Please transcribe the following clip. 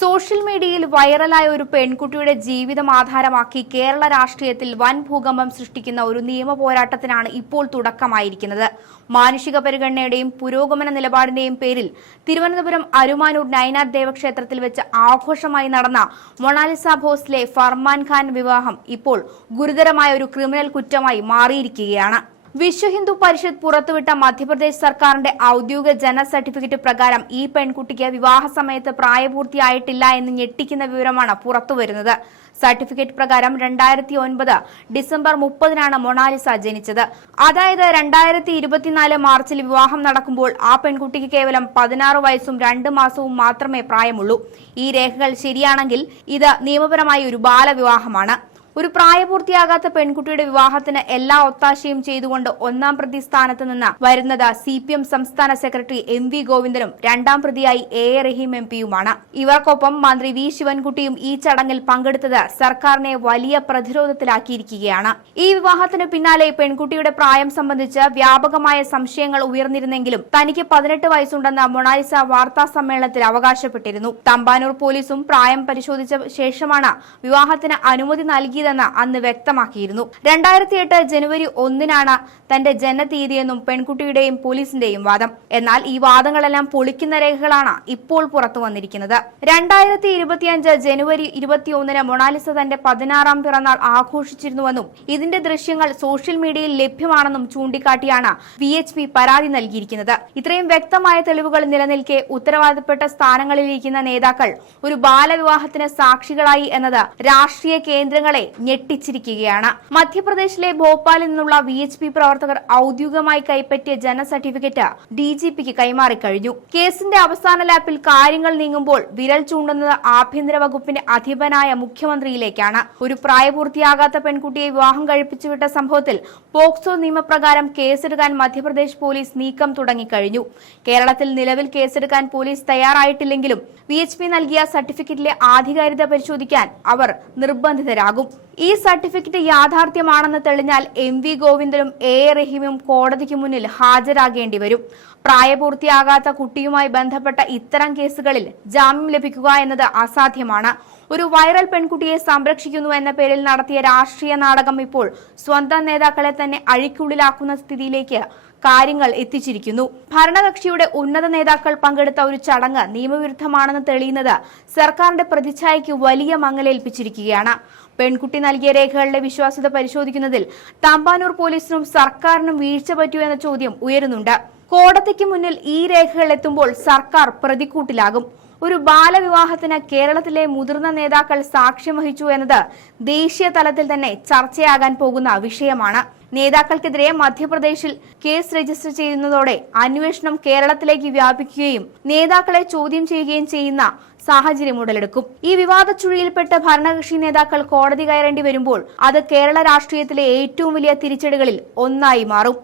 Social മീഡിയയിൽ വൈറലായ ഒരു പെൺകുട്ടിയുടെ ജീവിതം ആധാരമാക്കി കേരള രാഷ്ട്രീയത്തിൽ വൻ ഭൂകമ്പം സൃഷ്ടിക്കുന്ന ഒരു നിയമ പോരാട്ടത്തിനാണ് ഇപ്പോൾ തുടക്കമായിരിക്കുന്നത്. മാനുഷിക പരിഗണനയുടെയും പുരോഗമന നിലപാടിന്റെയും പേരിൽ തിരുവനന്തപുരം അരുമാനൂർ നൈനാഥ് ദേവക്ഷേത്രത്തിൽ വെച്ച് ആഘോഷമായി നടന്ന മൊണാലിസ ഭോസ്ലെ ഫർമാൻ ഖാൻ വിവാഹം ഇപ്പോൾ ഗുരുതരമായ ഒരു ക്രിമിനൽ കുറ്റമായി മാറിയിരിക്കുകയാണ്. വിശ്വ ഹിന്ദു പരിഷത്ത് പുറത്തുവിട്ട മധ്യപ്രദേശ് സർക്കാരിന്റെ ഔദ്യോഗിക ജനന സർട്ടിഫിക്കറ്റ് പ്രകാരം ഈ പെൺകുട്ടിക്ക് വിവാഹ സമയത്ത് പ്രായപൂർത്തിയായിട്ടില്ല എന്ന് ഞെട്ടിക്കുന്ന വിവരമാണ് പുറത്തുവരുന്നത്. സർട്ടിഫിക്കറ്റ് പ്രകാരം 2009 ഡിസംബർ 30-നാണ് മൊണാലിസ ജനിച്ചത്. അതായത് 2024 മാർച്ചിൽ വിവാഹം നടക്കുമ്പോൾ ആ പെൺകുട്ടിക്ക് കേവലം 16 വയസ്സും 2 മാസവും മാത്രമേ പ്രായമുള്ളൂ. ഈ രേഖകൾ ശരിയാണെങ്കിൽ ഇത് നിയമപരമായി ഒരു ബാലവിവാഹമാണ്. ഒരു പ്രായപൂർത്തിയാകാത്ത പെൺകുട്ടിയുടെ വിവാഹത്തിന് എല്ലാ ഒത്താശയും ചെയ്തുകൊണ്ട് ഒന്നാം പ്രതി സ്ഥാനത്ത് നിന്ന് വരുന്നത് CPM സംസ്ഥാന സെക്രട്ടറി MV ഗോവിന്ദനും രണ്ടാം പ്രതിയായി AA റഹീം MPയുമാണ്. ഇവർക്കൊപ്പം മന്ത്രി V ശിവൻകുട്ടിയും ഈ ചടങ്ങിൽ പങ്കെടുത്തത് സർക്കാരിനെ വലിയ പ്രതിരോധത്തിലാക്കിയിരിക്കുകയാണ്. ഈ വിവാഹത്തിന് പിന്നാലെ പെൺകുട്ടിയുടെ പ്രായം സംബന്ധിച്ച് വ്യാപകമായ സംശയങ്ങൾ ഉയർന്നിരുന്നെങ്കിലും തനിക്ക് 18 വയസ്സുണ്ടെന്ന് മൊണാലിസ വാർത്താ സമ്മേളനത്തിൽ അവകാശപ്പെട്ടിരുന്നു. തമ്പാനൂർ പോലീസും പ്രായം പരിശോധിച്ച ശേഷമാണ് വിവാഹത്തിന് അനുമതി നൽകിയതെന്ന് അന്ന് വ്യക്തമാക്കിയിരുന്നു. 2008 ജനുവരി 1-നാണ് തന്റെ ജനനതീയതിയെന്നും പെൺകുട്ടിയുടെയും പോലീസിന്റെയും വാദം. എന്നാൽ ഈ വാദങ്ങളെല്ലാം പൊളിക്കുന്ന രേഖകളാണ് ഇപ്പോൾ പുറത്തു വന്നിരിക്കുന്നത്. 2025 ജനുവരി 21-ന് മൊണാലിസ തന്റെ 16ാം പിറന്നാൾ ആഘോഷിച്ചിരുന്നുവെന്നും ഇതിന്റെ ദൃശ്യങ്ങൾ സോഷ്യൽ മീഡിയയിൽ ലഭ്യമാണെന്നും ചൂണ്ടിക്കാട്ടിയാണ് VHP പരാതി നൽകിയിരിക്കുന്നത്. ഇത്രയും വ്യക്തമായ തെളിവുകൾ നിലനിൽക്കെ ഉത്തരവാദിത്തപ്പെട്ട സ്ഥാനങ്ങളിലിരിക്കുന്ന നേതാക്കൾ ഒരു ബാലവിവാഹത്തിന് സാക്ഷികളായി എന്നത് രാഷ്ട്രീയ കേന്ദ്രങ്ങളെ ഞെട്ടിച്ചിരിക്കുകയാണ്. മധ്യപ്രദേശിലെ ഭോപ്പാലിൽ നിന്നുള്ള VHP പ്രവർത്തകർ ഔദ്യോഗികമായി കൈപ്പറ്റിയ ജനന സർട്ടിഫിക്കറ്റ് DGPക്ക് കൈമാറിക്കഴിഞ്ഞു. കേസിന്റെ അവസാന ലാപ്പിൽ കാര്യങ്ങൾ നീങ്ങുമ്പോൾ വിരൽ ചൂണ്ടുന്നത് ആഭ്യന്തര വകുപ്പിന്റെ അധിപനായ മുഖ്യമന്ത്രിയിലേക്കാണ്. ഒരു പ്രായപൂർത്തിയാകാത്ത പെൺകുട്ടിയെ വിവാഹം കഴിപ്പിച്ചുവിട്ട സംഭവത്തിൽ പോക്സോ നിയമപ്രകാരം കേസെടുക്കാൻ മധ്യപ്രദേശ് പോലീസ് നീക്കം തുടങ്ങിക്കഴിഞ്ഞു. കേരളത്തിൽ നിലവിൽ കേസെടുക്കാൻ പോലീസ് തയ്യാറായിട്ടില്ലെങ്കിലും VHP നൽകിയ സർട്ടിഫിക്കറ്റിലെ ആധികാരികത പരിശോധിക്കാൻ അവർ നിർബന്ധിതരാകും. ഈ സർട്ടിഫിക്കറ്റ് യാഥാർത്ഥ്യമാണെന്ന് തെളിഞ്ഞാൽ MV ഗോവിന്ദനും AA റഹീമും കോടതിക്ക് മുന്നിൽ ഹാജരാകേണ്ടി വരും. പ്രായപൂർത്തിയാകാത്ത കുട്ടിയുമായി ബന്ധപ്പെട്ട ഇത്തരം കേസുകളിൽ ജാമ്യം ലഭിക്കുക എന്നത് അസാധ്യമാണ്. ഒരു വൈറൽ പെൺകുട്ടിയെ സംരക്ഷിക്കുന്നു എന്ന പേരിൽ നടത്തിയ രാഷ്ട്രീയ നാടകം ഇപ്പോൾ സ്വന്തം നേതാക്കളെ തന്നെ അഴിക്കുള്ളിലാക്കുന്ന സ്ഥിതിയിലേക്ക് കാര്യങ്ങൾ എത്തിച്ചിരിക്കുന്നു. ഭരണകക്ഷിയുടെ ഉന്നത നേതാക്കൾ പങ്കെടുത്ത ഒരു ചടങ്ങ് നിയമവിരുദ്ധമാണെന്ന് തെളിയുന്നത് സർക്കാരിന്റെ പ്രതിച്ഛായയ്ക്ക് വലിയ മങ്ങലേൽപ്പിച്ചിരിക്കുകയാണ്. പെൺകുട്ടി നൽകിയ രേഖകളുടെ വിശ്വാസ്യത പരിശോധിക്കുന്നതിൽ തമ്പാനൂർ പോലീസിനും സർക്കാരിനും വീഴ്ച പറ്റിയോ എന്ന ചോദ്യം ഉയരുന്നുണ്ട്. കോടതിക്ക് മുന്നിൽ ഈ രേഖകൾ എത്തുമ്പോൾ സർക്കാർ പ്രതിക്കൂട്ടിലാകും. ഒരു ബാലവിവാഹത്തിന് കേരളത്തിലെ മുതിർന്ന നേതാക്കൾ സാക്ഷ്യം വഹിച്ചു എന്നത് ദേശീയ തലത്തിൽ തന്നെ ചർച്ചയാകാൻ പോകുന്ന വിഷയമാണ്. നേതാക്കൾക്കെതിരെ മധ്യപ്രദേശിൽ കേസ് രജിസ്റ്റർ ചെയ്യുന്നതോടെ അന്വേഷണം കേരളത്തിലേക്ക് വ്യാപിക്കുകയും നേതാക്കളെ ചോദ്യം ചെയ്യുകയും ചെയ്യുന്ന സാഹചര്യം ഉടലെടുക്കും. ഈ വിവാദ ചുഴിയിൽപ്പെട്ട ഭരണകക്ഷി നേതാക്കൾ കോടതി കയറേണ്ടി വരുമ്പോൾ അത് കേരള രാഷ്ട്രീയത്തിലെ ഏറ്റവും വലിയ തിരിച്ചടികളിൽ ഒന്നായി മാറും.